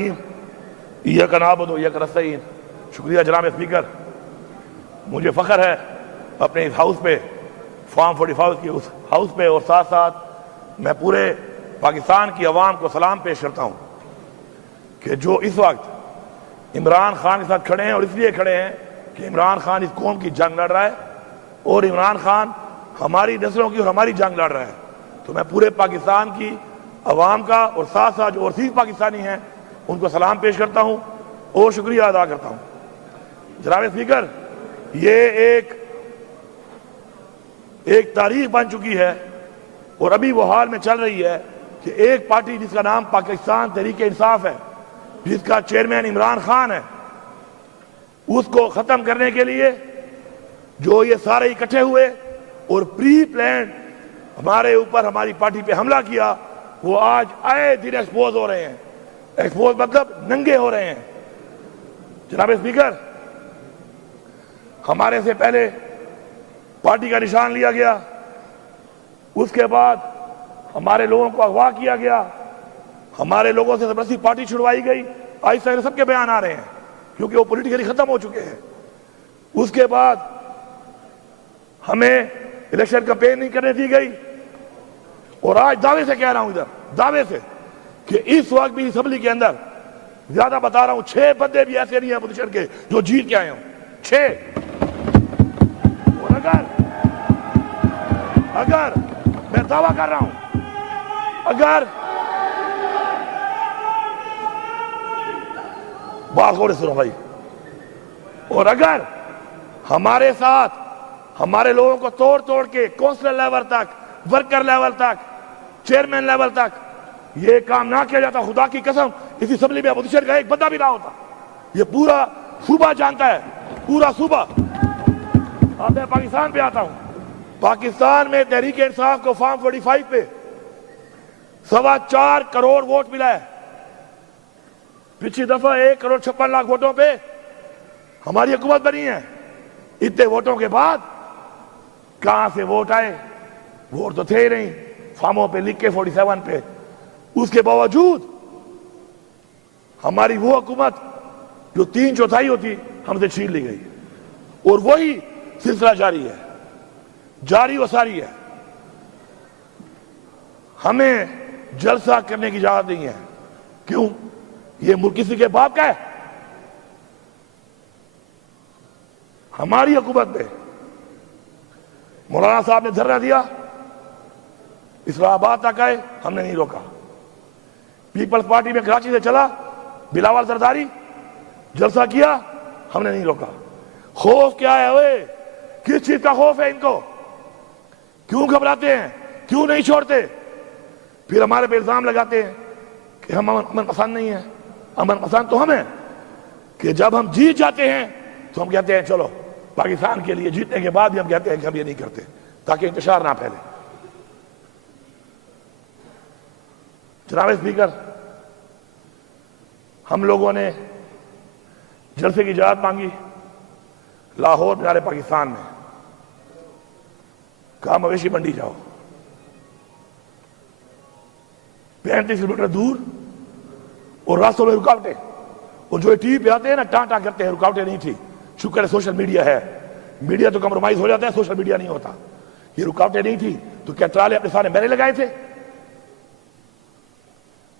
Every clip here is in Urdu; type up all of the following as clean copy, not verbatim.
ایاک نعبد و ایاک نستعین۔ شکریہ جناب اسپیکر، مجھے فخر ہے اپنے اس ہاؤس پہ، فارم 45 کی اس ہاؤس پہ، اور ساتھ ساتھ میں پورے پاکستان کی عوام کو سلام پیش کرتا ہوں کہ جو اس وقت عمران خان کے ساتھ کھڑے ہیں، اور اس لیے کھڑے ہیں کہ عمران خان اس قوم کی جنگ لڑ رہا ہے اور عمران خان ہماری نسلوں کی اور ہماری جنگ لڑ رہا ہے، تو میں پورے پاکستان کی عوام کا اور ساتھ ساتھ جو اوورسیز پاکستانی ہیں ان کو سلام پیش کرتا ہوں اور شکریہ ادا کرتا ہوں۔ جناب اسپیکر، یہ ایک تاریخ بن چکی ہے اور ابھی وہ حال میں چل رہی ہے کہ ایک پارٹی جس کا نام پاکستان تحریک انصاف ہے، جس کا چیئرمین عمران خان ہے، اس کو ختم کرنے کے لیے جو یہ سارے اکٹھے ہوئے اور پری پلانڈ ہمارے اوپر ہماری پارٹی پہ حملہ کیا، وہ آج آئے دن ایکسپوز ہو رہے ہیں۔ ایکسپوز مطلب ننگے ہو رہے ہیں۔ جناب اسپیکر، ہمارے سے پہلے پارٹی کا نشان لیا گیا، اس کے بعد ہمارے لوگوں کو اغوا کیا گیا، ہمارے لوگوں سے زبردستی پارٹی چھڑوائی گئی۔ آہستہ آہستہ سب کے بیان آ رہے ہیں کیونکہ وہ پولیٹیکلی ختم ہو چکے ہیں۔ اس کے بعد ہمیں الیکشن کمپین نہیں کرنے دی گئی، اور آج دعوے سے کہہ رہا ہوں، ادھر دعوے سے، کہ اس وقت بھی اسمبلی کے اندر زیادہ بتا رہا ہوں 6 بندے بھی ایسے نہیں ہیں اپوزیشن کے جو جیت کے آئے ہوں، 6۔ اور اگر میں دعویٰ کر رہا ہوں، اگر بات غور سے سنو بھائی، اور اگر ہمارے ساتھ ہمارے لوگوں کو توڑ توڑ کے کونسلر لیول تک، ورکر لیول تک، چیئرمین لیول تک یہ کام نہ کیا جاتا، خدا کی قسم اس اسمبلی میں اپوزیشن کا ایک بندہ بھی نہ ہوتا۔ یہ پورا صوبہ جانتا ہے، پورا صوبہ۔ اب میں پاکستان پہ آتا ہوں۔ پاکستان میں تحریک انصاف کو فارم 45 پہ 4.25 کروڑ ووٹ ملا ہے۔ پچھلی دفعہ 1.56 کروڑ ووٹوں پہ ہماری حکومت بنی ہے۔ اتنے ووٹوں کے بعد کہاں سے ووٹ آئے؟ ووٹ تو تھے ہی نہیں، فارموں پہ لکھ کے 47 پہ۔ اس کے باوجود ہماری وہ حکومت جو 3/4 ہوتی ہم سے چھین لی گئی، اور وہی سلسلہ جاری ہے، جاری و ساری ہے۔ ہمیں جلسہ کرنے کی اجازت نہیں ہے۔ کیوں؟ یہ ملک کسی کے باپ کا ہے؟ ہماری حکومت میں مولانا صاحب نے دھرنا دیا، اسلام آباد تک آئے، ہم نے نہیں روکا۔ پیپلز پارٹی میں کراچی سے چلا، بلاول زرداری جلسہ کیا، ہم نے نہیں روکا۔ خوف کیا ہے؟ اوئے کس چیز کا خوف ہے ان کو؟ کیوں گھبراتے ہیں؟ کیوں نہیں چھوڑتے؟ پھر ہمارے پہ الزام لگاتے ہیں کہ ہم امن پسند نہیں ہیں۔ امن پسند تو ہم ہیں کہ جب ہم جیت جاتے ہیں تو ہم کہتے ہیں چلو پاکستان کے لیے، جیتنے کے بعد بھی ہم کہتے ہیں کہ ہم یہ نہیں کرتے تاکہ انتشار نہ پھیلے۔ جناب اسپیکر، ہم لوگوں نے جلسے کی اجازت مانگی لاہور بازار پاکستان میں، کہا مویشی منڈی جاؤ، 35 کلومیٹر دور، اور راستوں میں رکاوٹیں، اور جو ٹی وی پہ آتے ہیں نا ٹاں کرتے ہیں، رکاوٹیں نہیں تھی۔ شکر ہے سوشل میڈیا ہے، میڈیا تو کمپرومائز ہو جاتا ہے، سوشل میڈیا نہیں ہوتا۔ یہ رکاوٹیں نہیں تھی تو کیا ٹرالے اپنے سارے میرے لگائے تھے؟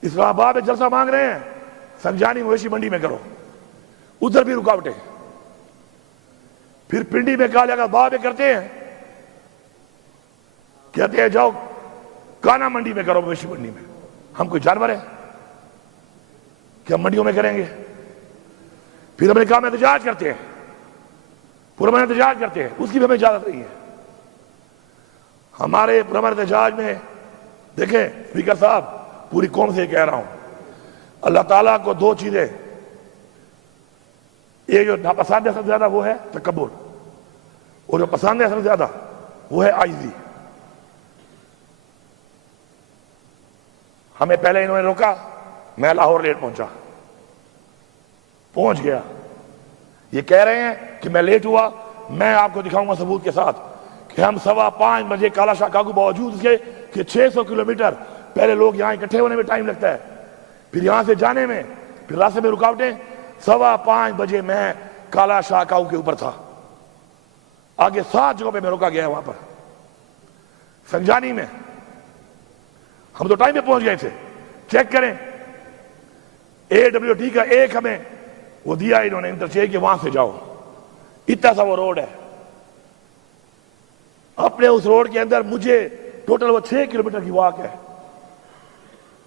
اسلام آباد میں جلسہ مانگ رہے ہیں، سنجانی مویشی منڈی میں کرو، ادھر بھی رکاوٹیں۔ پھر پنڈی میں کہا جائے گا باغ میں کرتے ہیں، کہتے ہیں جاؤ کانا منڈی میں کرو، مویشی منڈی میں۔ ہم کوئی جانور ہیں کہ ہم منڈیوں میں کریں گے؟ پھر ہم نے کہا ہم احتجاج کرتے ہیں، پرامن احتجاج کرتے ہیں، اس کی بھی ہمیں اجازت نہیں ہے۔ ہمارے پرامن احتجاج میں دیکھیں اسپیکر صاحب، پوری قوم سے کہہ رہا ہوں، اللہ تعالیٰ کو 2 چیزیں، ایک جو ناپسند ہے سب سے زیادہ وہ ہے تکبر، اور جو پسند ہے سب سے زیادہ وہ ہے عاجزی۔ ہمیں پہلے انہوں نے روکا، میں لاہور لیٹ پہنچ گیا۔ یہ کہہ رہے ہیں کہ میں لیٹ ہوا، میں آپ کو دکھاؤں گا ثبوت کے ساتھ کہ ہم 5:15 بجے کالا شاہ کاکو، باوجود اس کے کہ 600 کلومیٹر پہلے لوگ یہاں اکٹھے ہونے میں ٹائم لگتا ہے، پھر یہاں سے جانے میں پھر راستے میں رکاوٹیں. 5:15 بجے میں کالا شاہ کاؤ کے اوپر تھا. آگے 7 جگہوں پہ میں رکا گیا وہاں پر. سنجانی میں ہم تو ٹائم پہ پہنچ گئے تھے. چیک کریں AWD کا ایک ہمیں وہ دیا انہوں نے انٹرچینج کہ وہاں سے جاؤ. اتنا سا وہ روڈ ہے. اپنے اس روڈ کے اندر مجھے ٹوٹل وہ 6 کلومیٹر کی واک ہے.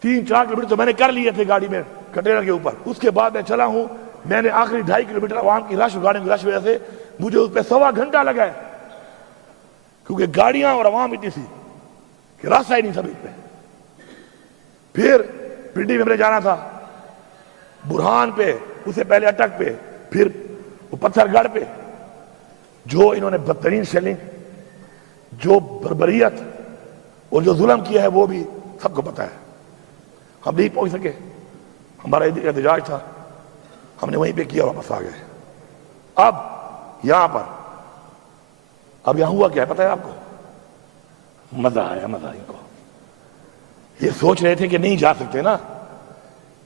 3-4 کلومیٹر تو میں نے کر لیے تھے گاڑی میں کنٹینر کے اوپر. اس کے بعد میں چلا ہوں. میں نے آخری 2.5 کلومیٹر عوام کی رش گاڑیوں کی رش وجہ سے مجھے اس پہ 1.25 گھنٹہ لگا ہے, کیونکہ گاڑیاں اور عوام اتنی سی کہ راستہ ہی نہیں تھا بیچ پہ. پھر پنڈی میں ہم نے جانا تھا, برہان پہ, اس سے پہلے اٹک پہ, پھر وہ پتھر گڑھ پہ. جو انہوں نے بدترین شیلنگ, جو بربریت اور جو ظلم کیا ہے وہ بھی سب کو پتا ہے. ہم نہیں پہنچ سکے, ہمارا احتجاج تھا, ہم نے وہیں پہ کیا, واپس آ گئے. اب یہاں پر اب یہاں ہوا کیا ہے پتہ ہے آپ کو؟ مزہ آیا, مزہ ان کو. یہ سوچ رہے تھے کہ نہیں جا سکتے نا,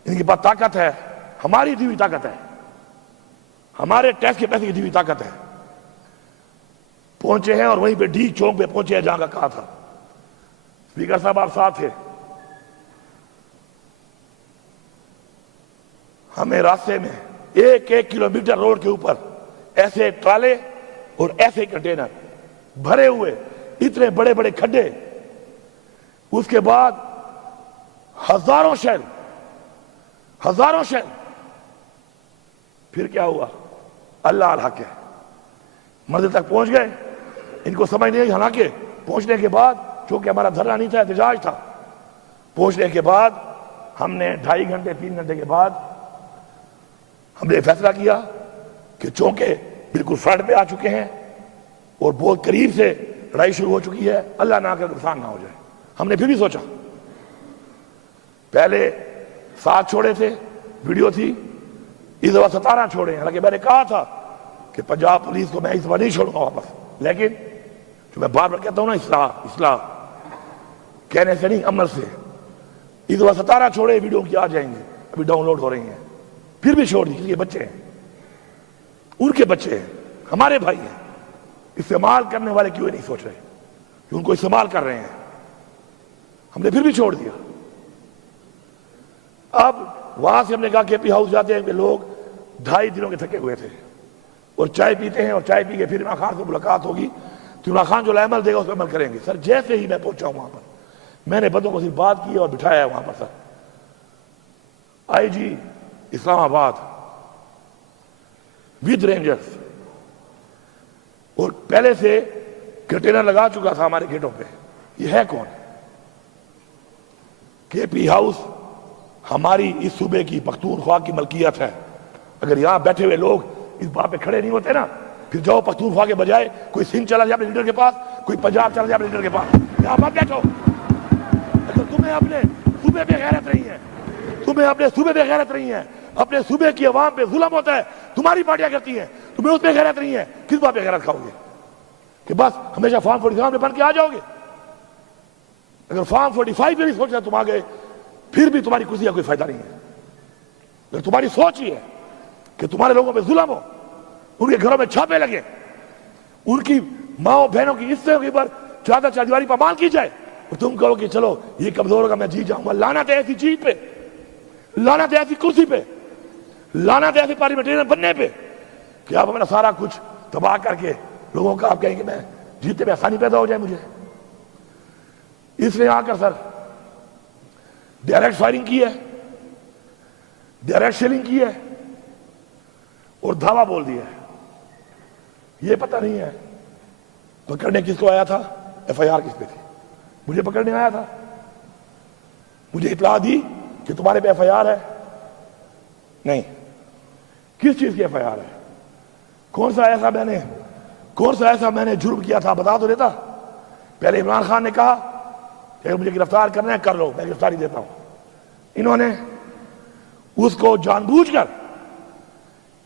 ان کے پاس طاقت ہے, ہماری دی ہوئی طاقت ہے, ہمارے ٹیکس کے پیسے کی دی ہوئی طاقت ہے. پہنچے ہیں اور وہیں پہ ڈی چوک پہ پہنچے ہیں جہاں کا کہا تھا. اسپیکر صاحب آپ ساتھ تھے. ہمیں راستے میں 1 کلومیٹر روڈ کے اوپر ایسے ٹرالے اور ایسے کنٹینر بھرے ہوئے, اتنے بڑے بڑے کھڈے. اس کے بعد ہزاروں شیل. پھر کیا ہوا؟ اللہ الحق ہے, منزل تک پہنچ گئے. ان کو سمجھ نہیں آئی. حالانکہ پہنچنے کے بعد, چونکہ ہمارا دھرنا نہیں تھا, احتجاج تھا, پہنچنے کے بعد ہم نے 2.5 گھنٹے 3 گھنٹے کے بعد ہم نے فیصلہ کیا کہ چونکہ بالکل فرنٹ پہ آ چکے ہیں اور بہت قریب سے لڑائی شروع ہو چکی ہے, اللہ نہ کرے نقصان نہ ہو جائے. ہم نے پھر بھی سوچا, پہلے 7 چھوڑے تھے, ویڈیو تھی, اس دفعہ 17 چھوڑے. حالانکہ میں نے کہا تھا کہ پنجاب پولیس کو میں اس دفعہ نہیں چھوڑوں گا واپس, لیکن جو میں بار بار کہتا ہوں نا, اصلاح کہنے سے نہیں, عمل سے. اس دفعہ 17 چھوڑے, ویڈیو کی آ جائیں گے, ابھی ڈاؤن لوڈ ہو رہی ہیں. پھر بھی چھوڑ دی, کسی کے بچے ہیں, ان کے بچے ہیں, ہمارے بھائی ہیں. استعمال کرنے والے کیوں نہیں سوچ رہے کہ ان کو استعمال کر رہے ہیں؟ ہم نے پھر بھی چھوڑ دیا. اب وہاں سے ہم نے کہا کہ پی ہاؤس جاتے ہیں کہ لوگ 2.5 دنوں کے تھکے ہوئے تھے اور چائے پیتے ہیں, اور چائے پی کے پھر عمران خان سے ملاقات ہوگی تو عمران خان جو عمل دے گا اس پہ عمل کریں گے. سر جیسے ہی میں پہنچا ہوں وہاں پر, میں نے بندوں کو صرف بات کی اور بٹھایا ہے وہاں پر. سر آئی جی اسلام آباد ود رینجرز, اور پہلے سے کنٹینر لگا چکا تھا ہمارے گیٹوں پہ. یہ ہے کون؟ کے پی ہاؤس ہماری اس صوبے کی پختونخوا کی ملکیت ہے. اگر یہاں بیٹھے ہوئے لوگ اس بات پہ کھڑے نہیں ہوتے نا, پھر جاؤ پختونخوا کے بجائے کوئی سندھ چلا جائے اپنے لیڈر کے پاس, کوئی پنجاب چلا جائے اپنے لیڈر کے پاس, یہاں مت بیٹھو. اگر تمہیں اپنے صوبے پہ غیرت نہیں ہے, تمہیں اپنے صوبے پہ غیرت نہیں ہے, اپنے صوبے کی عوام پہ ظلم ہوتا ہے, تمہاری پارٹیاں کرتی ہیں, تمہیں اس پہ غیرت نہیں ہے, کس بات پہ غیرت کھاؤ گے؟ کہ بس ہمیشہ فارم 47 میں بن کے آ جاؤ گے؟ اگر فارم 45 میں بھی سوچنا تم آ گئے, پھر بھی تمہاری کرسی کا کوئی فائدہ نہیں ہے. اگر تمہاری سوچ ہی ہے کہ تمہارے لوگوں پہ ظلم ہو, ان کے گھروں میں چھاپے لگے, ان کی ماں بہنوں کی عزتوں کے اوپر چادر چاردیواری پامال کی جائے, اور تم کہو کہ چلو یہ کمزور ہوگا میں جیت جاؤں گا. لعنت ہے ایسی چیز پہ, لعنت ہے ایسی کرسی پہ, لعنت ہے ایسی پارلیمنٹرین بننے پہ کہ آپ اپنا سارا کچھ تباہ کر کے لوگوں کا آپ کہیں کہ میں جیتنے میں آسانی پیدا ہو جائے مجھے. اس نے آ کر سر ڈائریکٹ فائرنگ کی ہے, ڈائریکٹ شیلنگ کی ہے, اور دھاوا بول دیا ہے. یہ پتہ نہیں ہے پکڑنے کس کو آیا تھا, ایف آئی آر کس پہ تھی. مجھے پکڑنے آیا تھا, مجھے اطلاع دی کہ تمہارے پہ ایف آئی آر ہے. نہیں, کس چیز کی ایف آئی آر ہے؟ کون سا ایسا میں نے جرم کیا تھا بتا تو دیتا. پہلے عمران خان نے کہا کہ اگر مجھے گرفتار کرنا ہے کر لو, میں گرفتاری دیتا ہوں. انہوں نے اس کو جان بوجھ کر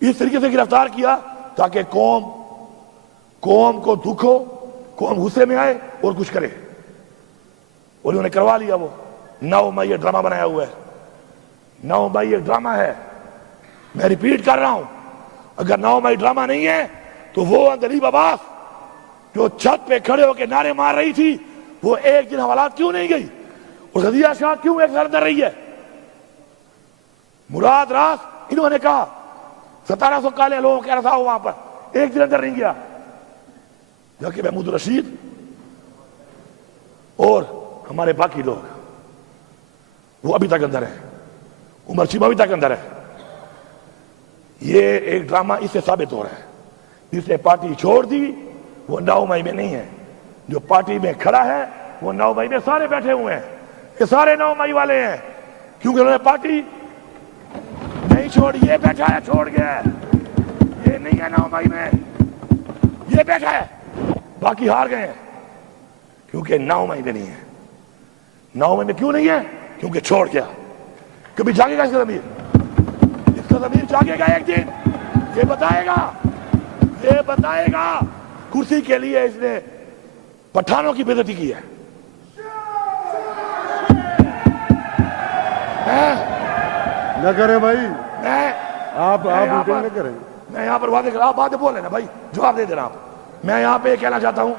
اس طریقے سے گرفتار کیا تاکہ قوم کو دکھ ہو, قوم غصے میں آئے اور کچھ کرے, اور انہوں نے کروا لیا. وہ 9 مئی یہ ڈرامہ بنایا ہوا ہے. 9 مئی یہ ڈرامہ ہے میں ریپیٹ کر رہا ہوں، اگر 9 مئی ڈرامہ نہیں ہے تو وہ اندلیب عباس جو چھت پہ کھڑے ہو کے نعرے مار رہی تھی، وہ ایک دن حوالات کیوں نہیں گئی؟ اور غزیہ شاہ کیوں ایک سر رہی ہے؟ مراد راس انہوں نے کہا 1700 کالے لوگوں کا رسا ہو وہاں پر، ایک دن اندر نہیں گیا، جبکہ محمود رشید اور ہمارے باقی لوگ وہ ابھی تک اندر ہیں، عمر چیمہ ابھی تک اندر ہے۔ یہ ایک ڈرامہ اس سے ثابت ہو رہا ہے، جس نے پارٹی چھوڑ دی وہ 9 مئی میں نہیں ہے، جو پارٹی میں کھڑا ہے وہ 9 مئی میں سارے بیٹھے ہوئے ہیں، یہ سارے 9 مئی والے ہیں، کیونکہ انہوں نے پارٹی نہیں چھوڑی، یہ بیٹھا ہے چھوڑ گیا ہے، یہ نہیں ہے 9 مئی میں، یہ بیٹھا ہے، باقی ہار گئے ہیں، کیونکہ 9 مئی میں نہیں ہے۔ 9 مئی میں کیوں نہیں ہے؟ کیونکہ چھوڑ گیا۔ کبھی جاگے گا اس کا ضمیر؟ اس کا ضمیر جاگے گا ایک دن، یہ بتائے گا کرسی کے لیے اس نے پٹھانوں کی بے عزتی کی ہے۔ نہ کریں بھائی، آپ نہ کریں۔ میں یہاں پر واضح کر، آپ باتیں بول رہے نا بھائی، جواب دے دینا آپ۔ میں یہاں پہ کہنا چاہتا ہوں،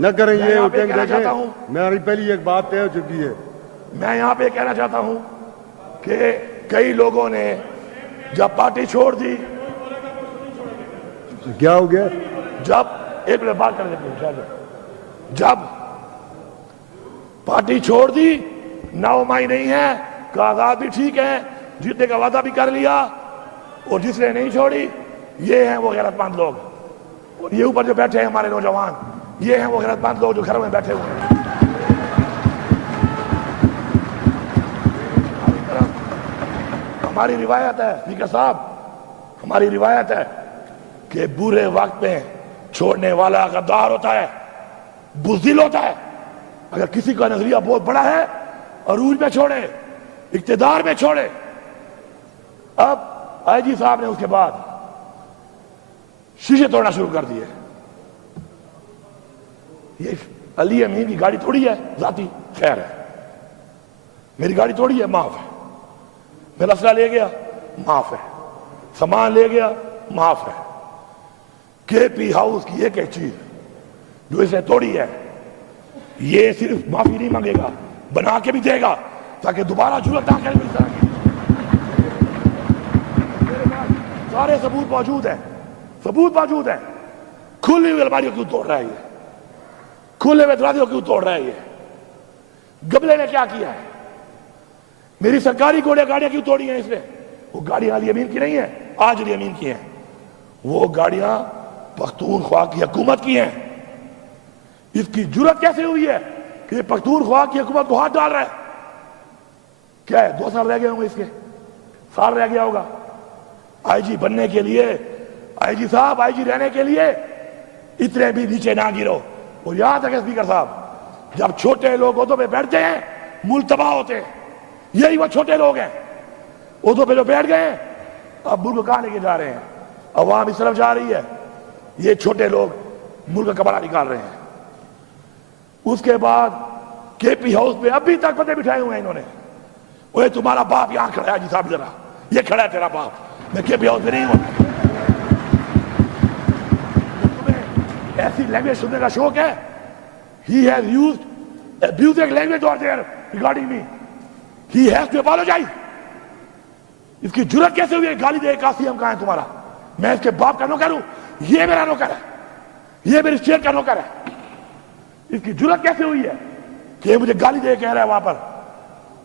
نہ کریں یہ چاہتا ہوں، میری پہلی ایک بات طے ہو چکی ہے۔ میں یہاں پہ کہنا چاہتا ہوں کہ کئی لوگوں نے جب پارٹی چھوڑ دی، کیا ہو گیا؟ جب ایک منٹ بات کرنے دیتے، جب پارٹی چھوڑ دی 9 مئی نہیں ہے، کاغذات بھی ٹھیک ہے، جیتنے کا وعدہ بھی کر لیا، اور جس نے نہیں چھوڑی یہ ہیں وہ غیرت مند لوگ، اور یہ اوپر جو بیٹھے ہیں ہمارے نوجوان، یہ ہیں وہ غیرت مند لوگ جو گھروں میں بیٹھے ہوئے ہیں۔ ہماری روایت ہے اسپیکر صاحب، ہماری روایت ہے کہ برے وقت میں چھوڑنے والا غدار ہوتا ہے، بزدل ہوتا ہے۔ اگر کسی کا نظریہ بہت بڑا ہے، عروج میں چھوڑے، اقتدار میں چھوڑے۔ اب آئی جی صاحب نے اس کے بعد شیشے توڑنا شروع کر دیے۔ یہ علی امین کی گاڑی توڑی ہے ذاتی، خیر ہے، میری گاڑی توڑی ہے، معاف ہے، میرا اسلحہ لے گیا، معاف ہے، سامان لے گیا، معاف ہے۔ کے پی ہاؤس کی ایک چیز جو اسے توڑی ہے، یہ صرف معافی نہیں مانگے گا، بنا کے بھی دے گا تاکہ دوبارہ جرأت نہ کرے اس طرح کی۔ سارے ثبوت موجود ہیں، ثبوت موجود ہیں۔ کھلی ہوئی الماریوں کیوں توڑ رہا ہے یہ؟ کھلے ہوئے دروازے کیوں توڑ رہا ہے یہ؟ گملے نے کیا کیا ہے؟ میری سرکاری گاڑیاں کیوں توڑی ہیں اس نے؟ وہ گاڑیاں علی امین کی نہیں ہیں، آج علی امین کی ہیں، وہ گاڑیاں پختونخوا کی حکومت کی ہیں۔ اس کی جرأت کیسے ہوئی ہے کہ یہ پختونخوا کی حکومت کو ہاتھ ڈال رہا ہے؟ کیا ہے، 2 سال رہ گئے ہوں گے، اس کے سال رہ گیا ہوگا۔ آئی جی بننے کے لیے، آئی جی صاحب آئی جی رہنے کے لیے اتنے بھی نیچے نہ گرو۔ اور یاد ہے کہ اسپیکر صاحب، جب چھوٹے لوگ عہدوں پہ بیٹھتے ہیں ملک تباہ ہوتے ہیں، یہی وہ چھوٹے لوگ ہیں عہدوں پہ جو بیٹھ گئے ہیں، اب ملک کہاں لے کے جا رہے ہیں؟ عوام اس طرف جا رہی ہے، یہ چھوٹے لوگ ملک کا کباڑہ نکال رہے ہیں۔ اس کے بعد کے پی ہاؤس پہ ابھی تک بندے بٹھائے ہوئے ہیں انہوں نے، وہ تمہارا باپ یہاں کھڑا ہے جی صاحب، ذرا یہ کھڑا ہے تیرا باپ، میں کے پی ہاؤس میں نہیں ہوں۔ تمہیں ایسی لینگویج سننے کا شوق ہے؟ He has used abusive language over there regarding me. He has to apologize. اس کی جرأت کیسے ہوئی ہے گالی دے؟ قاسم کہاں ہے تمہارا؟ میں اس کے باپ کا نوکر ہوں، یہ میرا نوکر ہے، یہ میرے اسٹیٹ کا نوکر ہے۔ اس کی جرأت کیسے ہوئی ہے کہ مجھے گالی دے کہہ رہا ہے وہاں پر؟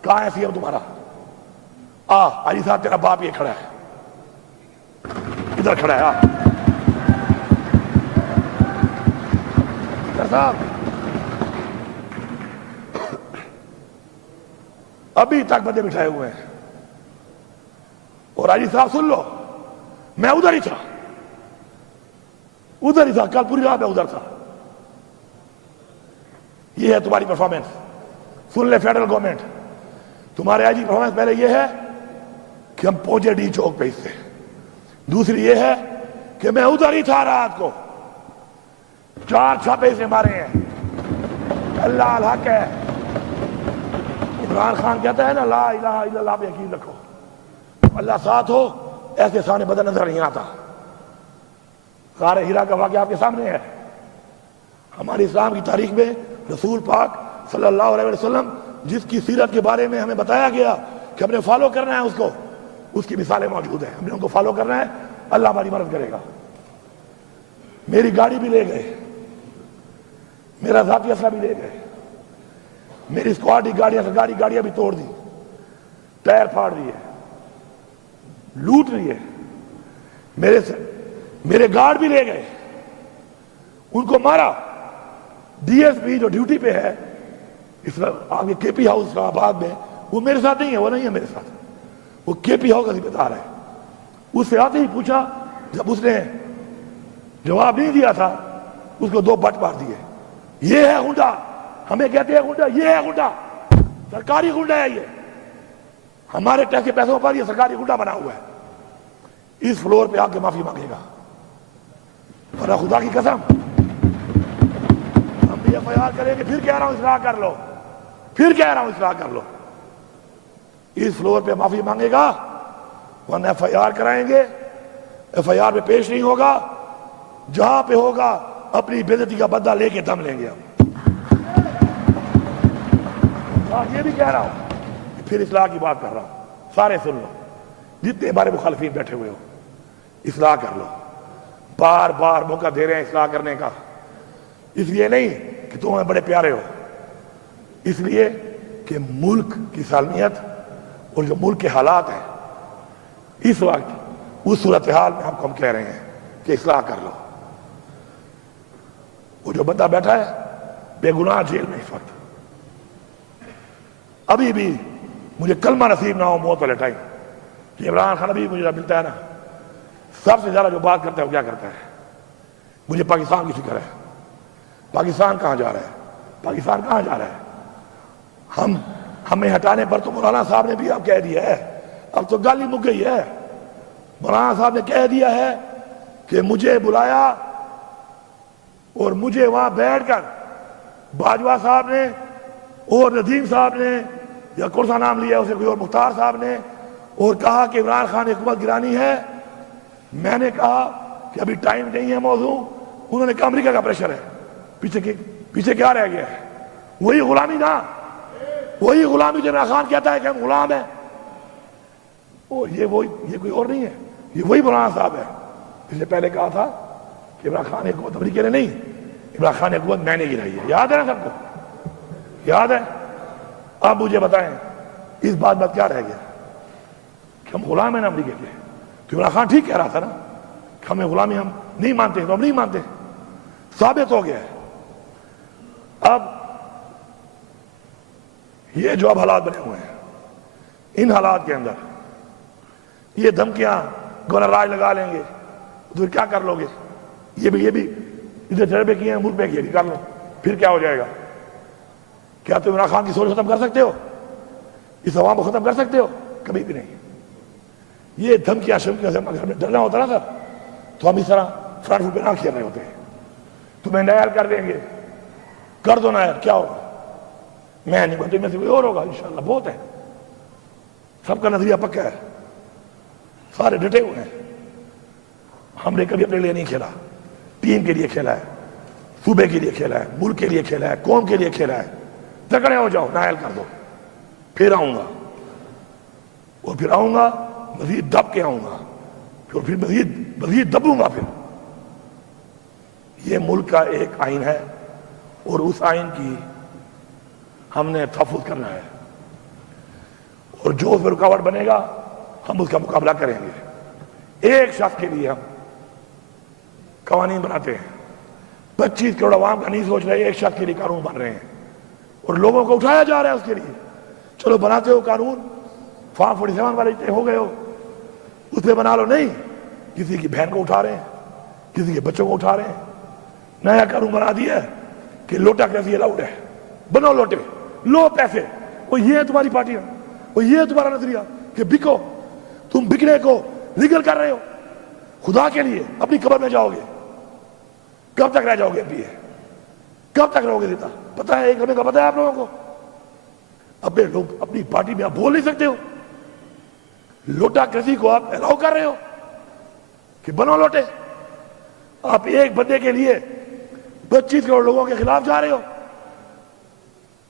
کہاں ہے سی ایم تمہارا؟ علی صاحب تیرا باپ یہ کھڑا ہے، ادھر کھڑا ہے۔ صاحب ابھی تک بندے بٹھائے ہوئے ہیں، اور علی صاحب سن لو، میں ادھر ہی تھا، کل پوری رات میں ادھر تھا۔ یہ ہے تمہاری پرفارمنس، سن لے فیڈرل گورنمنٹ، تمہارے آئی جی پرفارمنس پہلے یہ ہے کہ ہم پہنچے ڈی چوک پہ اس سے، دوسری یہ ہے کہ میں ادھر ہی تھا رات کو، 4 چھاپے سے مارے ہیں۔ اللہ الحق ہے، عمران خان کہتا ہے نا لا الہ الا اللہ پہ یقین رکھو، اللہ ساتھ ہو ایسے سامنے بدن نظر نہیں آتا. غار ہیرا کا واقعہ آپ کے سامنے ہے. ہماری اسلام کی تاریخ میں رسول پاک صلی اللہ علیہ وسلم جس کی سیرت کے بارے میں ہمیں بتایا گیا کہ ہم نے فالو کرنا ہے اس کو، اس کی مثالیں موجود ہیں. ہم نے ان کو فالو کرنا ہے، اللہ ہماری مدد کرے گا. میری گاڑی بھی لے گئے، میرا ذاتی اسلحہ بھی لے گئے، میری اسکواڈ گاڑیاں سرکاری گاڑیاں بھی توڑ دی، ٹائر پھاڑ دیے، لوٹ لیے. میرے گارڈ بھی لے گئے، ان کو مارا. ڈی ایس پی جو ڈیوٹی پہ ہے اس آگے کے پی ہاؤس اسلام آباد میں، وہ میرے ساتھ نہیں ہے، وہ نہیں ہے میرے ساتھ، وہ کے پی ہاؤس کا ذمہ دار ہے. اس سے آتے ہی پوچھا، جب اس نے جواب نہیں دیا تھا اس کو 2 بٹ مار دیے. یہ ہے غنڈا، ہمیں کہتے ہیں غنڈا، یہ ہے غنڈا، سرکاری غنڈا ہے. یہ ہمارے ٹیکس کے پیسوں پر یہ سرکاری غنڈا بنا ہوا ہے. اس فلور پہ آ کے معافی مانگے گا. اور خدا کی قسم ہم بھی ایف آئی آر کریں گے. پھر کہہ رہا ہوں اصلاح کر لو، پھر کہہ رہا ہوں اصلاح کر لو. اس فلور پہ معافی مانگے گا، ورنہ ایف آئی آر کرائیں گے. ایف آئی آر پہ پیش نہیں ہوگا، جہاں پہ ہوگا اپنی بے عزتی کا بدلہ لے کے دم لیں گے. ہم یہ بھی کہہ رہا ہوں، پھر اصلاح کی بات کر رہا ہوں. سارے سن لو، جتنے ہمارے مخالفین بیٹھے ہوئے ہو، اصلاح کر لو. بار بار موقع دے رہے ہیں اصلاح کرنے کا. اس لیے نہیں کہ تم ہمیں بڑے پیارے ہو، اس لیے کہ ملک کی سالمیت اور جو ملک کے حالات ہیں اس وقت، اس صورتحال میں ہم کہہ رہے ہیں کہ اصلاح کر لو. وہ جو بندہ بیٹھا ہے بے گناہ جیل میں اس وقت، ابھی بھی مجھے کلمہ نصیب نہ ہو موت والے ٹائم کہ عمران خان ابھی مجھے ملتا ہے نا، سب سے زیادہ جو بات کرتا ہے وہ کیا کرتا ہے؟ مجھے پاکستان کی فکر ہے. پاکستان کہاں جا رہا ہے؟ پاکستان کہاں جا رہا ہے؟ ہمیں ہٹانے پر تو مولانا صاحب نے بھی اب کہہ دیا ہے، اب تو گل ہی مک گئی ہے. مولانا صاحب نے کہہ دیا ہے کہ مجھے بلایا اور مجھے وہاں بیٹھ کر باجوہ صاحب نے اور ندیم صاحب نے، یا کون سا نام لیا اسے کوئی اور، مختار صاحب نے، اور کہا کہ عمران خان حکومت گرانی ہے. میں نے کہا کہ ابھی ٹائم نہیں ہے موضوع. انہوں نے کہا امریکہ کا پریشر ہے. پیچھے کیا رہ گیا ہے؟ وہی غلامی نا، وہی غلامی جو عمران خان کہتا ہے کہ ہم غلام ہیں. یہ کوئی اور نہیں ہے، یہ وہی مولانا صاحب ہے. اس نے پہلے کہا تھا کہ عمران خان حکومت امریکہ نے نہیں، عمران خان حکومت میں نے گرائی ہے. یاد ہے نا سب کو؟ یاد ہے؟ اب مجھے بتائیں اس بات میں کیا رہ گیا کہ ہم غلام ہیں نا امریکہ کے؟ تو عمران خان ٹھیک کہہ رہا تھا نا کہ ہمیں غلامی ہم نہیں مانتے، تو ہم نہیں مانتے. ثابت ہو گیا ہے. اب یہ جو اب حالات بنے ہوئے ہیں، ان حالات کے اندر یہ دھمکیاں گورنر راج لگا لیں گے تو کیا کر لو گے؟ یہ بھی ادھر تجربے کیے ہیں، ملک میں کیے، کر لو، پھر کیا ہو جائے گا؟ کیا تم عمران خان کی سوچ ختم کر سکتے ہو؟ اس عوام کو ختم کر سکتے ہو؟ کبھی بھی نہیں. یہ دھمکیاں شمکیاں سے ہمیں ڈرنا ہوتا نا سر، تو ہم اس طرح فرنٹ فٹ پہ نہ کھیل رہے ہوتے ہیں. تمہیں نائر کر دیں گے، کر دو نائر، کیا ہوگا؟ میں نہیں بولتے، میں سے کوئی اور ہوگا انشاءاللہ. بہت ہے، سب کا نظریہ پکا ہے، سارے ڈٹے ہوئے ہیں. ہم نے کبھی اپنے لیے نہیں کھیلا، ٹیم کے لیے کھیلا ہے، صوبے کے لیے کھیلا ہے، ملک کے لیے کھیلا ہے، قوم کے لیے کھیلا ہے. تکڑے ہو جاؤ، نائل کر دو، پھر آؤں گا، اور پھر آؤں گا مزید دب کے آؤں گا، پھر مزید دبوں گا. پھر یہ ملک کا ایک آئین ہے اور اس آئین کی ہم نے تحفظ کرنا ہے، اور جو اس میں رکاوٹ بنے گا ہم اس کا مقابلہ کریں گے. ایک شخص کے لیے ہم قوانین بناتے ہیں، 25 کروڑ عوام کا نہیں سوچ رہے، ایک شخص کے لیے قانون بن رہے ہیں اور لوگوں کو اٹھایا جا رہا ہے اس کے لیے. چلو بناتے ہو قانون، فارم 47 والے ہو گئے ہو، اس پہ بنا لو. نہیں، کسی کی بہن کو اٹھا رہے ہیں، کسی کے بچوں کو اٹھا رہے ہیں. نیا قانون بنا دیا ہے کہ لوٹا کیسی الاؤڈ ہے، بنو لوٹے، لو پیسے. وہ یہ ہے تمہاری پارٹی، وہ یہ ہے تمہارا نظریہ کہ بکو. تم بکنے کو لیگل کر رہے ہو. خدا کے لیے اپنی قبر میں جاؤ گے، کب تک رہ جاؤ گے؟ کب تک رہو گے دیتا؟ پتا ہے ایک لمحے کا پتا ہے آپ لوگوں کو؟ اپنے لوگ اپنی پارٹی میں آپ بول نہیں سکتے ہو. لوٹا کرسی کو آپ الاؤ کر رہے ہو کہ بنو لوٹے؟ آپ ایک بندے کے لیے 25 کروڑ لوگوں کے خلاف جا رہے ہو.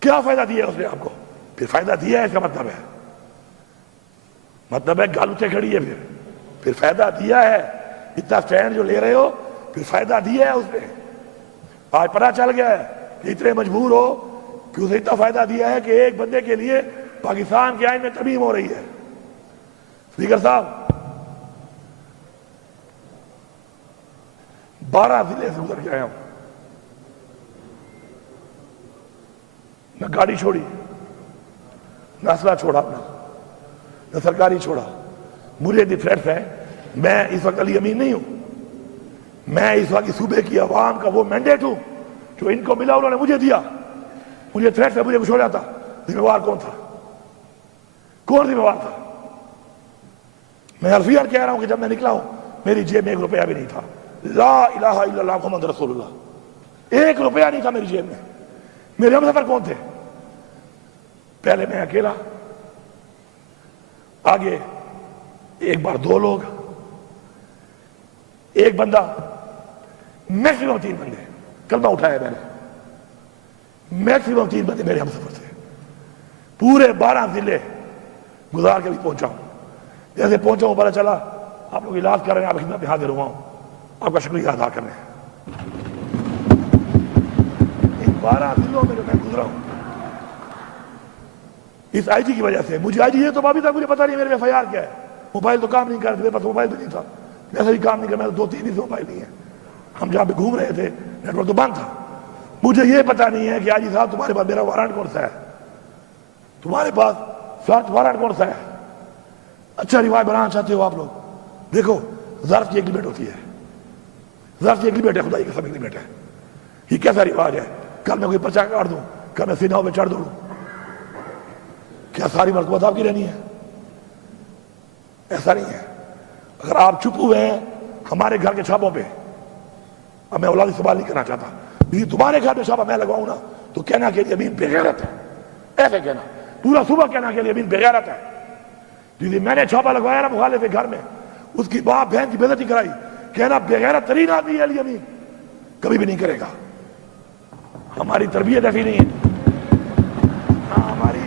کیا فائدہ دیا اس نے آپ کو؟ پھر فائدہ دیا ہے اس کا مطلب ہے گال اٹھے کھڑی ہے. پھر فائدہ دیا ہے. اتنا سٹینڈ جو لے رہے ہو پھر فائدہ دیا ہے اس نے. آج پتہ چل گیا ہے کہ اتنے مجبور ہو کہ اسے اتنا فائدہ دیا ہے کہ ایک بندے کے لیے پاکستان کے آئین میں ترمیم ہو رہی ہے. اسپیکر صاحب 12 ضلع سے گزر کے آیا ہوں. نہ گاڑی چھوڑی، نہ اسلحہ چھوڑا اپنا، نہ سرکاری چھوڑا. مجھے دی تھریٹس ہے. میں اس وقت علی امین نہیں ہوں. میں اس وقت صوبے کی عوام کا وہ مینڈیٹ ہوں جو ان کو ملا انہوں نے مجھے دیا. مجھے تھریٹس ہے، مجھے کچھ ہو جاتا. ذمہ وار کون تھا؟ کون ذمہ وار تھا؟ میں الفیان کہہ رہا ہوں کہ جب میں نکلا ہوں میری جیب میں 1 روپیہ بھی نہیں تھا. لا الہ الا اللہ محمد رسول اللہ. 1 روپیہ نہیں تھا میری جیب میں. میرے ہم سفر کون تھے؟ پہلے میں اکیلا، آگے ایک بار 2 لوگ، ایک بندہ، میکسیمم 3 بندے. کلمہ اٹھایا میں نے. میکسیمم 3 بندے میرے ہم سفر تھے. پورے 12 ضلع گزار کے بھی پہنچا ہوں. جیسے پہنچا ہوں پتہ چلا آپ لوگ علاج کر رہے ہیں، آپ خدمت میں حاضر ہوا ہوں. آپ کا شکریہ ادا کر رہے ہیں. 12 ضلعوں میں جو میں گزرا ہوں اس آئی جی کی وجہ سے. مجھے آئی جی یہ تو ابھی تک مجھے پتا نہیں میرے میں FIR کیا ہے. موبائل تو کام نہیں کر رہے، میرے پاس موبائل بھی نہیں تھا. ویسے بھی کام نہیں کر، میرے 2-3 دن سے موبائل نہیں ہے. ہم جہاں پہ گھوم رہے تھے نیٹ ورک تو بند تھا. مجھے یہ پتا نہیں ہے کہ آئی جی صاحب تمہارے پاس میرا وارنٹ کون سا ہے، تمہارے پاس سرچ وارنٹ کون سا ہے. اچھا رواج بنانا چاہتے ہو آپ لوگ. دیکھو ظرف کی ایک لمٹ ہوتی ہے. ظرف کی ایک لمٹ ہے، خدائی کی سب ایک لمٹ ہے. یہ کیسا رواج ہے؟ کل میں کوئی پرچہ کاٹ دوں، کل میں سیناؤں پہ چڑھ دوں، کیا ساری مرتبہ آپ کی رہنی ہے؟ ایسا نہیں ہے. اگر آپ چھپ ہوئے ہیں ہمارے گھر کے چھاپوں پہ، اب میں اولادی سوال نہیں کرنا چاہتا، لیکن تمہارے گھر میں چھاپا میں لگواؤں نا تو کہنا کہ امین بغیرت ہے. ایسے کہنا پورا صبح کہنا کہ امین بغیرت ہے. جی میں نے چھاپا لگوایا نا مخالف کے گھر میں، اس کی باپ بہن کی بے عزتی کرائی، کہنا بغیرت ترین آدمی ہے علی امین. کبھی بھی نہیں کرے گا. ہماری تربیت ایسی نہیں ہے. نہ ہماری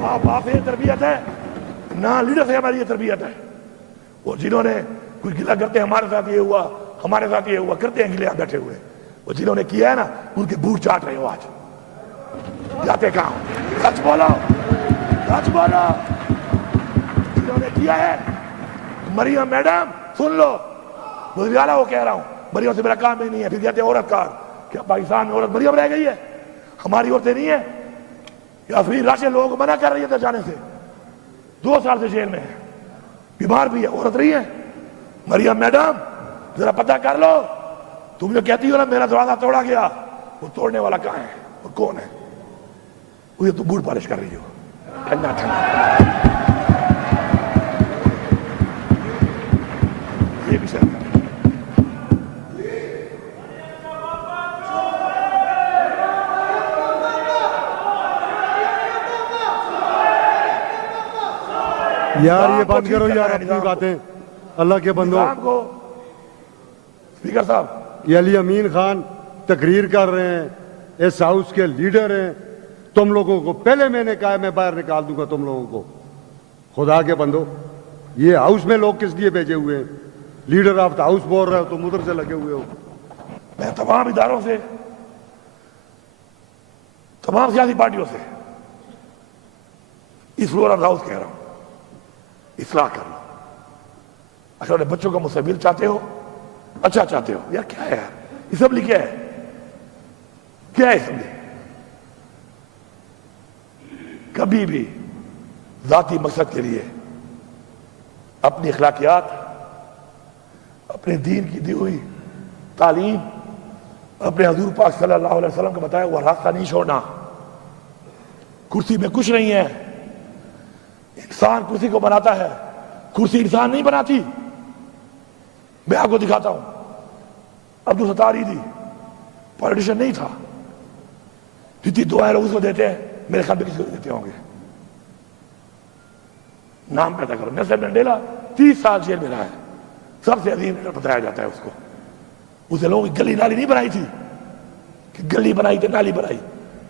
باپ سے تربیت ہے، نہ لیڈر سے ہماری یہ تربیت ہے. وہ جنہوں نے کوئی گلا کرتے ہیں ہمارے ساتھ یہ ہوا، ہمارے ساتھ یہ ہوا، کرتے ہیں گلے آپ بیٹھے ہوئے. وہ جنہوں نے کیا ہے نا ان کے بوٹ چاٹ رہے ہو آج. جاتے کہاں؟ سچ بولو، سچ بولو. جنہوں نے کیا ہے، مریم میڈم سن لو، وزیر اعلیٰ وہ کہہ رہا ہوں، مریم سے میرا کام ہی نہیں ہے. پھر کہتے ہیں عورت کار. کیا پاکستان میں عورت مریم رہ گئی ہے؟ ہماری عورتیں نہیں ہیں؟ یا پھر راشن لوگوں کو منع کر رہی ہے جانے سے. 2 سال سے جیل میں ہے، بیمار بھی ہے، عورت رہی ہے. مریم میڈم ذرا پتہ کر لو. تم جو کہتی ہو نا میرا دروازہ توڑا گیا، وہ توڑنے والا کہاں ہے، وہ کون ہے؟ وہ تو بوٹ پالش کر رہی ہو. ٹھنڈا ٹھنڈا یہ بھی شرط ہے. یار یہ بند کرو یار اپنی باتیں، اللہ کے بندو. اسپیکر صاحب یہ علی امین خان تقریر کر رہے ہیں، اس ہاؤس کے لیڈر ہیں. تم لوگوں کو پہلے میں نے کہا میں باہر نکال دوں گا تم لوگوں کو. خدا کے بندو یہ ہاؤس میں لوگ کس لیے بھیجے ہوئے ہیں؟ لیڈر آف دا ہاؤس بول رہے ہو تم ادھر سے لگے ہوئے ہو. میں تمام اداروں سے، تمام سیاسی پارٹیوں سے اس فلور آف ہاؤس کہہ رہا ہوں، اصلاح کر لو. اچھا بچوں کا مستقبل چاہتے ہو، اچھا چاہتے ہو، یار کیا ہے یار اسمبلی کیا ہے؟ کیا ہے اسمبلی؟ کبھی بھی ذاتی مقصد کے لیے اپنی اخلاقیات، اپنے دین کی دی ہوئی تعلیم، اپنے حضور پاک صلی اللہ علیہ وسلم کا بتایا ہوا راستہ نہیں چھوڑنا. کرسی میں کچھ نہیں ہے. انسان کرسی کو بناتا ہے، کرسی انسان نہیں بناتی. میں آپ کو دکھاتا ہوں، عبدالستار ایدھی پولیٹیشین نہیں تھا. جتنی دعائیں لوگ اس کو دیتے ہیں میرے خیال میں کسی کو دیتے ہوں گے. نام پیدا کرو. نیلسن منڈیلا 30 سال جیل میں رہا ہے, سب سے عظیم لیڈر بتایا جاتا ہے اس کو. اسے لوگوں کی گلی نالی نہیں بنائی تھی کہ گلی بنائی تو نالی بنائی,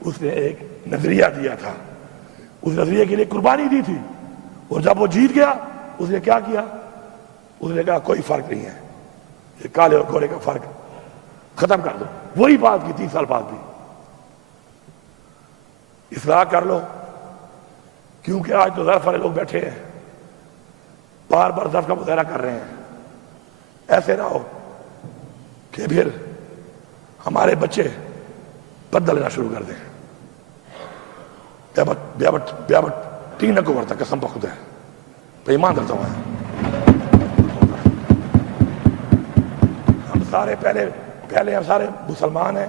اس نے ایک نظریہ دیا تھا, اس نظریے کے لیے قربانی دی تھی, اور جب وہ جیت گیا اس نے کیا کیا, اس نے کہا کوئی فرق نہیں ہے, یہ کالے اور گورے کا فرق ختم کر دو. وہی بات کی 30 سال بعد بھی. اصلاح کر لو, کیونکہ آج تو ظرف والے لوگ بیٹھے ہیں بار بار ظرف کا مظاہرہ کر رہے ہیں. ایسے نہ ہو کہ پھر ہمارے بچے بدل لینا شروع کر دیں. بیابٹ تین کو ورتا قسم پہ خدا ہے, تو ایمان کرتا ہوں. ہم سارے پہلے ہم سارے مسلمان ہیں,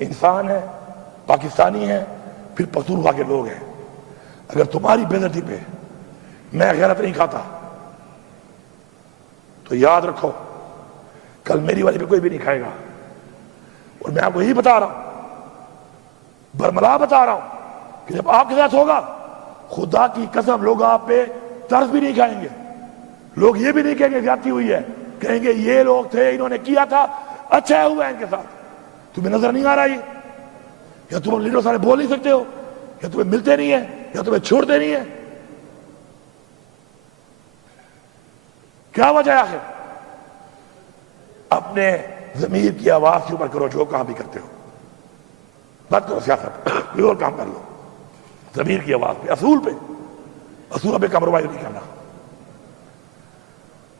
انسان ہیں, پاکستانی ہیں, پھر پختونخوا کے لوگ ہیں. اگر تمہاری بے عزتی پہ میں غیرت نہیں کھاتا تو یاد رکھو کل میری والی پہ کوئی بھی نہیں کھائے گا. اور میں آپ کو یہی بتا رہا ہوں, برملا بتا رہا ہوں کہ جب آپ کے ساتھ ہوگا خدا کی قسم لوگ آپ پہ ترس بھی نہیں کھائیں گے. لوگ یہ بھی نہیں کہیں گے زیادتی ہوئی ہے, کہیں گے یہ لوگ تھے انہوں نے کیا تھا اچھا ہوا ہے ان کے ساتھ. تمہیں نظر نہیں آ رہا یہ, یا تم لیڈر سارے بول نہیں سکتے ہو, یا تمہیں ملتے نہیں ہیں, یا تمہیں چھوڑتے نہیں ہیں. کیا وجہ ہے؟ اپنے ضمیر کی آواز کے اوپر کرو جو کام بھی کرتے ہو. مت کرو سیاست, کوئی اور کام کر لو. ضمیر کی آواز پہ, اصولوں پہ کمپرومائز نہیں کرنا.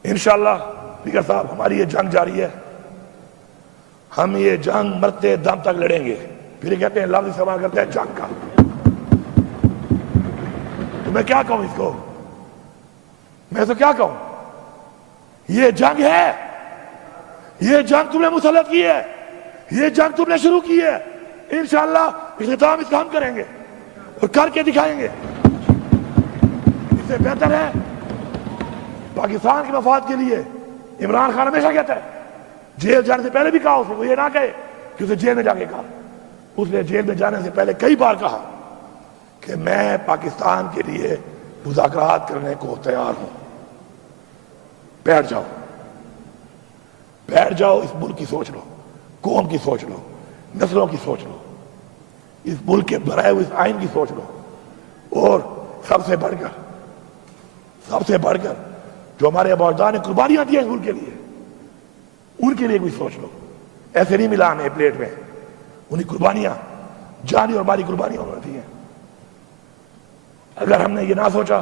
انشاءاللہ اسپیکر صاحب ہماری یہ جنگ جاری ہے, ہم یہ جنگ مرتے دم تک لڑیں گے. پھر یہ کہتے ہیں لفظ استعمال کرتے ہیں جنگ کا. تو میں کیا کہوں اس کو, میں تو کیا کہوں, یہ جنگ ہے, یہ جنگ تم نے مسلط کی ہے, یہ جنگ تم نے شروع کی ہے. انشاءاللہ اختتام اس کا ہم کریں گے اور کر کے دکھائیں گے. اس سے بہتر ہے پاکستان کے مفاد کے لیے. عمران خان ہمیشہ کہتا ہے, جیل جانے سے پہلے بھی کہا اسے, وہ یہ نہ کہے کہ اسے جیل میں جا کے کہا. اس نے جیل میں جانے سے پہلے کئی بار کہا کہ میں پاکستان کے لیے مذاکرات کرنے کو تیار ہوں. بیٹھ جاؤ, اس ملک کی سوچ لو, قوم کی سوچ لو, نسلوں کی سوچ لو, اس ملک کے بنائے ہوئے اس آئین کی سوچ لو, اور سب سے بڑھ کر جو ہمارے اباؤجداد نے قربانیاں دی ہیں اس ملک کے لیے, ان کے لیے بھی سوچ لو. ایسے نہیں ملا ہمیں پلیٹ میں, انہیں قربانیاں جانی اور مالی قربانیاں ہوتی ہیں. اگر ہم نے یہ نہ سوچا,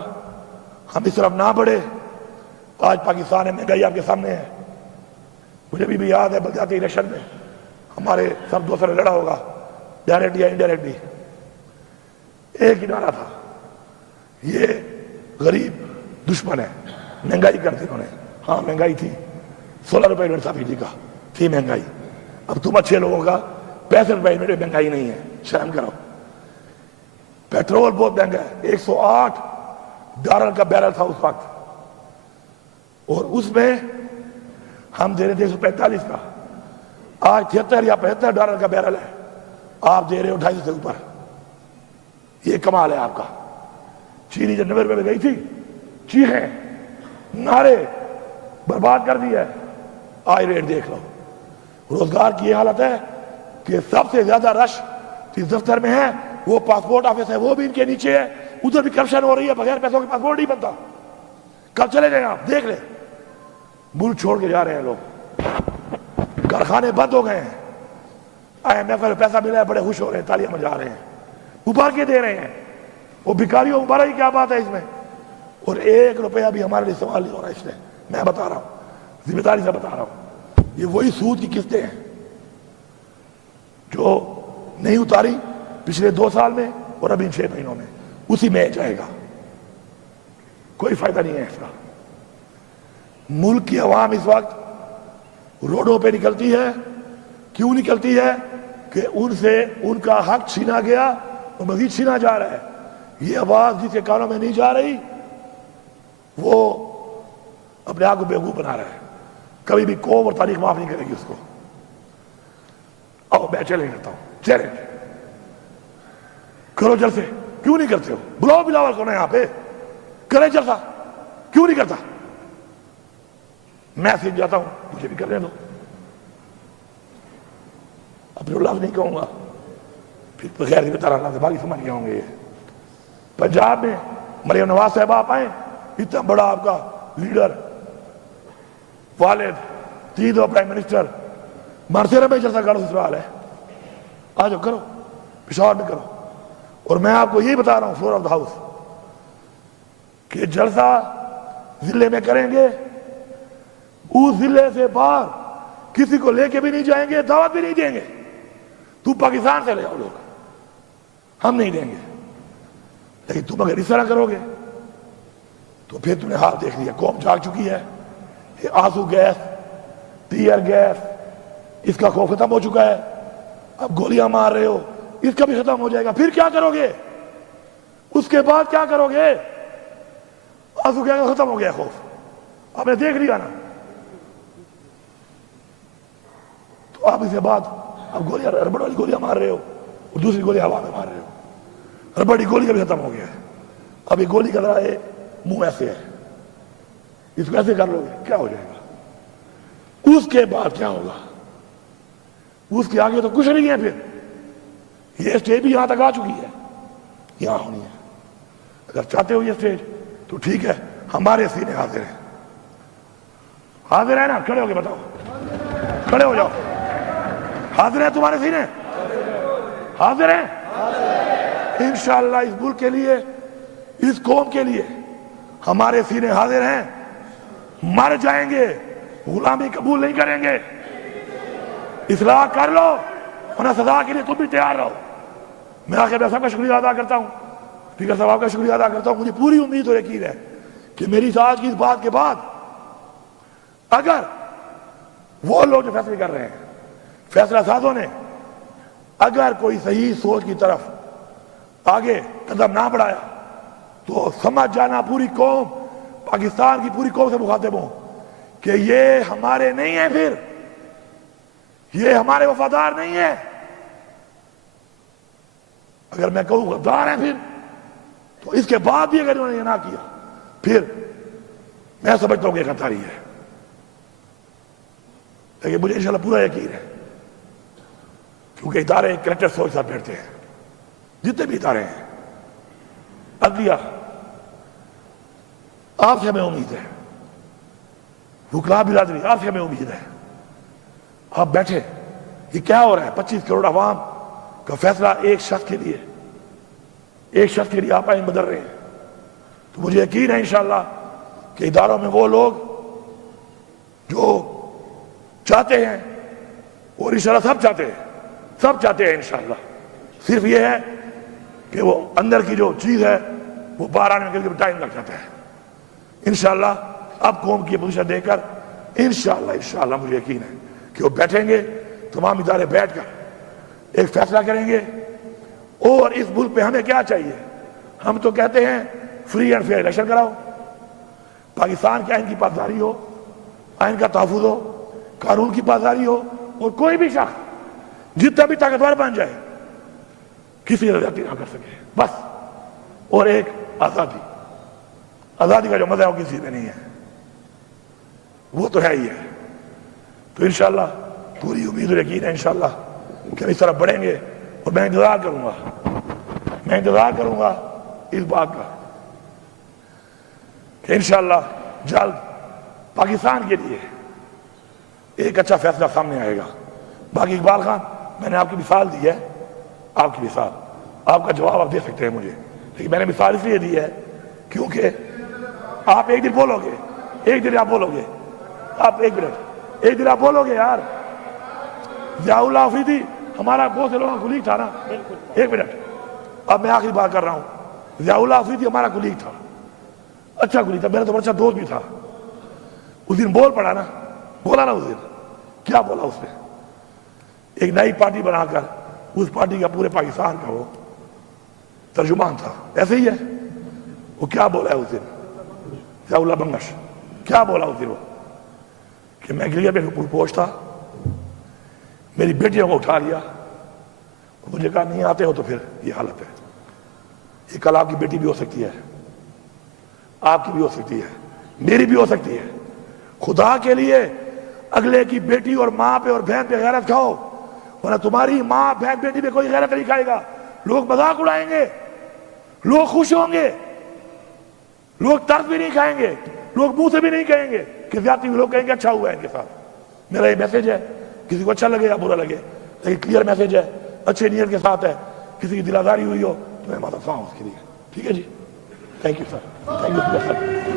ہم اس طرف نہ بڑھے, آج پاکستان میں مہنگائی آپ کے سامنے ہے. مجھے بھی یاد ہے بلدیاتی الیکشن میں ہمارے سب دوسرے لڑا ہوگا, ڈائریکٹ یا انڈائریکٹلی, ایک ہی نعرہ تھا, یہ غریب دشمن ہے, مہنگائی کر دی انہوں نے. ہاں مہنگائی تھی, 16 روپے یونٹ صافی کا تھی مہنگائی. اب تم اچھے لوگوں کا 65 روپے یونٹ مہنگائی نہیں ہے, شرم کرو. پیٹرول بہت مہنگا ہے, $108 کا بیرل تھا اس وقت, اور اس میں ہم دے رہے تھے 145 کا. آج 73 یا $75 کا بیرل ہے, آپ دے رہے ہو 250 سے اوپر. یہ کمال ہے آپ کا. چینی جب 90 روپے میں گئی تھی, چیخیں نعرے برباد کر دی ہے, آج ریٹ دیکھ لو. روزگار کی یہ حالت ہے کہ سب سے زیادہ رش جس دفتر میں ہے وہ پاسپورٹ آفس ہے, وہ بھی ان کے نیچے ہے. ادھر بھی کرپشن ہو رہی ہے, بغیر پیسوں کے پاسپورٹ نہیں بنتا. کل چلے جائیں آپ دیکھ لیں, ملک چھوڑ کے جا رہے ہیں لوگ, کارخانے بند ہو گئے ہیں. IMF میں پیسہ ملا ہے, بڑے خوش ہو رہے ہیں, تالیاں بجا رہے ہیں, ابھار کے دے رہے ہیں. وہ بھکاریوں ابھارا ہی کیا بات ہے اس میں, اور 1 روپیہ بھی ہمارے لیے استعمال نہیں ہو رہا. اس میں میں بتا رہا ہوں, ذمہ داری سے بتا رہا ہوں, یہ وہی سود کی قسطیں ہیں جو نہیں اتاری پچھلے 2 سال میں اور ابھی 6 مہینوں میں, اسی میں جائے گا. کوئی فائدہ نہیں ہے اس کا. ملک کی عوام اس وقت روڈوں پہ نکلتی ہے. کیوں نکلتی ہے؟ کہ ان سے ان کا حق چھینا گیا اور مزید چھینا جا رہا ہے. یہ آواز جس کے کانوں میں نہیں جا رہی وہ اپنے آپ کو بیوقوف بنا رہا ہے. کبھی بھی قوم اور تاریخ معاف نہیں کرے گی اس کو. میں چیلنج کرتا ہوں, چیلنج کرو جلد سے. کیوں نہیں کرتے ہو؟ بلاؤ بلاول کو نا یہاں پہ, کرے جلسہ، کیوں نہیں کرتا؟ میں سیکھ جاتا ہوں، مجھے بھی کرنے دو. اپنے لفظ نہیں کہوں گا، پھر بغیر کی بتا رہا باقی سمجھ گئے ہوں گے. پنجاب میں مریم نواز صاحب آپ آئے، اتنا بڑا آپ کا لیڈر، والد، 3 دفعہ پرائم منسٹر، مرسے میں جلسہ کرو، سسرال ہے، آ جاؤ کرو، پشاور میں کرو. اور میں آپ کو یہی بتا رہا ہوں فلور آف دا ہاؤس کہ جلسہ ضلع میں کریں گے، اس ضلع سے باہر کسی کو لے کے بھی نہیں جائیں گے، دعوت بھی نہیں دیں گے. تو پاکستان سے لے آؤ لوگ، ہم نہیں دیں گے. لیکن تم اگر اس طرح کرو گے تو پھر تم نے حال دیکھ لیا. قوم جاگ چکی ہے. یہ آنسو گیس، ٹیئر گیس، اس کا خوف ختم ہو چکا ہے. اب گولیاں مار رہے ہو، اس کا بھی ختم ہو جائے گا. پھر کیا کرو گے؟ اس کے بعد کیا کرو گے؟ آنسو گیس ختم ہو گیا، خوف آپ نے دیکھ لیا نا. تو آپ اس کے بعد اب گولیاں، ربڑ والی گولیاں مار رہے ہو اور دوسری گولی ہوا میں مار رہے ہو. ربڑی گولی کا بھی ختم ہو گیا ہے. اب یہ گولی کا ذرا منہ ایسے ہے، اس کو ایسے کر لو گے کیا ہو جائے گا؟ اس کے بعد کیا ہوگا؟ اس کے آگے تو کچھ نہیں ہے. پھر یہ اسٹیج بھی یہاں تک آ چکی ہے، یہاں ہونی ہے. اگر چاہتے ہو یہ اسٹیج تو ٹھیک ہے، ہمارے سینے حاضر ہیں. حاضر ہے نا؟ کھڑے ہو کے بتاؤ، کھڑے ہو جاؤ. حاضر ہے تمہارے سینے؟ حاضر ہیں انشاءاللہ. اس ملک کے لیے، اس قوم کے لیے ہمارے سینے حاضر ہیں. مر جائیں گے، غلامی قبول نہیں کریں گے. اصلاح کر لو، ورنہ سزا کے لیے تم بھی تیار رہو. میں آخر میں سب کا شکریہ ادا کرتا ہوں، اسپیکر صاحب کا شکریہ ادا کرتا ہوں. مجھے پوری امید اور یقین ہے کہ میری آج کی اس بات کے بعد اگر وہ لوگ جو فیصلے کر رہے ہیں، فیصلہ سازوں نے اگر کوئی صحیح سوچ کی طرف آگے قدم نہ بڑھایا تو سمجھ جانا پوری قوم، پاکستان کی پوری قوم سے مخاطب ہوں کہ یہ ہمارے نہیں ہیں، پھر یہ ہمارے وفادار نہیں ہیں. اگر میں کہوں غدار ہیں پھر، تو اس کے بعد بھی اگر انہوں نے یہ نہ کیا پھر میں سمجھتا ہوں کہ ایک غداری ہے. لیکن مجھے انشاءاللہ پورا یقین ہے، کیونکہ ادارے کریکٹر سوچ ساتھ بیٹھتے ہیں. جتنے بھی ادارے ہیں، عدلیہ، آپ سے ہمیں امید ہے، وکلاء برادری، آپ سے ہمیں امید ہے. آپ بیٹھے، یہ کیا ہو رہا ہے؟ 25 کروڑ عوام کا فیصلہ ایک شخص کے لیے، ایک شخص کے لیے آپ آئین بدل رہے ہیں. تو مجھے یقین ہے انشاءاللہ کہ اداروں میں وہ لوگ جو چاہتے ہیں، اور انشاءاللہ سب چاہتے ہیں انشاءاللہ. صرف یہ ہے کہ وہ اندر کی جو چیز ہے وہ باہر آنے کے لیے ٹائم لگ جاتا ہے. انشاءاللہ اب قوم کی پوزیشن دے کر انشاءاللہ مجھے یقین ہے کہ وہ بیٹھیں گے، تمام ادارے بیٹھ کر ایک فیصلہ کریں گے. اور اس ملک پہ ہمیں کیا چاہیے؟ ہم تو کہتے ہیں فری اینڈ فیئر الیکشن کراؤ، پاکستان کے آئین کی پاسداری ہو، آئین کا تحفظ ہو، قانون کی پاسداری ہو، اور کوئی بھی شخص جتنا بھی طاقتور بن جائے کسی زیادتی نہ کر سکے بس. اور ایک آزادی کا جو مزہ ہے وہ کسی میں نہیں ہے، وہ تو ہے ہی ہے. تو انشاءاللہ پوری امید اور یقین ہے انشاءاللہ کہ ہم اس طرح بڑھیں گے. اور میں انتظار کروں گا اس بات کا کہ انشاءاللہ جلد پاکستان کے لیے ایک اچھا فیصلہ سامنے آئے گا. باقی اقبال خان، میں نے آپ کی مثال دی ہے، آپ کی مثال، آپ کا جواب آپ دے سکتے ہیں مجھے، لیکن میں نے مثال اس لیے دی ہے کیونکہ آپ ایک دن بولو گے، ایک دن آپ بولو گے، آپ ایک منٹ، ایک دن آپ بولو گے یار. ضیاء اللہ آفریدی ہمارا بہت سے لوگوں کا کلیگ تھا نا. ایک منٹ، اب میں آخری بات کر رہا ہوں. ضیاء اللہ آفریدی ہمارا کلیگ تھا، اچھا کلیگ تھا، میرا تو اچھا دوست بھی تھا. اس دن بولا نا اس دن کیا بولا؟ اس نے ایک نئی پارٹی بنا کر اس پارٹی کا پورے پاکستان کا وہ ترجمان تھا. ایسے ہی ہے وہ کیا بولا ہے اس دن ضیاء اللہ بنگش؟ کیا بولا اس دن وہ کہ میں گلیا پہ پوچھ تھا، میری بیٹیوں کو اٹھا لیا، مجھے کہا نہیں آتے ہو تو پھر یہ حالت ہے. یہ کل آپ کی بیٹی بھی ہو سکتی ہے. آپ کی بھی ہو سکتی ہے, میری بھی ہو سکتی ہے. خدا کے لیے اگلے کی بیٹی اور ماں پہ اور بہن پہ غیرت کھاؤ, ورنہ تمہاری ماں بہن بیٹی پہ کوئی غیرت نہیں کھائے گا. لوگ مذاق اڑائیں گے, لوگ خوش ہوں گے, لوگ ترس بھی نہیں کھائیں گے, لوگ منہ سے بھی نہیں کہیں گے کہ زیادتی, لوگ کہیں گے اچھا ہوا ہے ان کے ساتھ. میرا یہ میسج ہے, کسی کو اچھا لگے یا برا لگے, لیکن کلیئر میسج ہے, اچھے نیت کے ساتھ ہے. کسی کی دل آزاری ہوئی ہو تو میں معذرت خواہ ہوں اس کے لیے. ٹھیک ہے جی, thank you sir, thank you sir.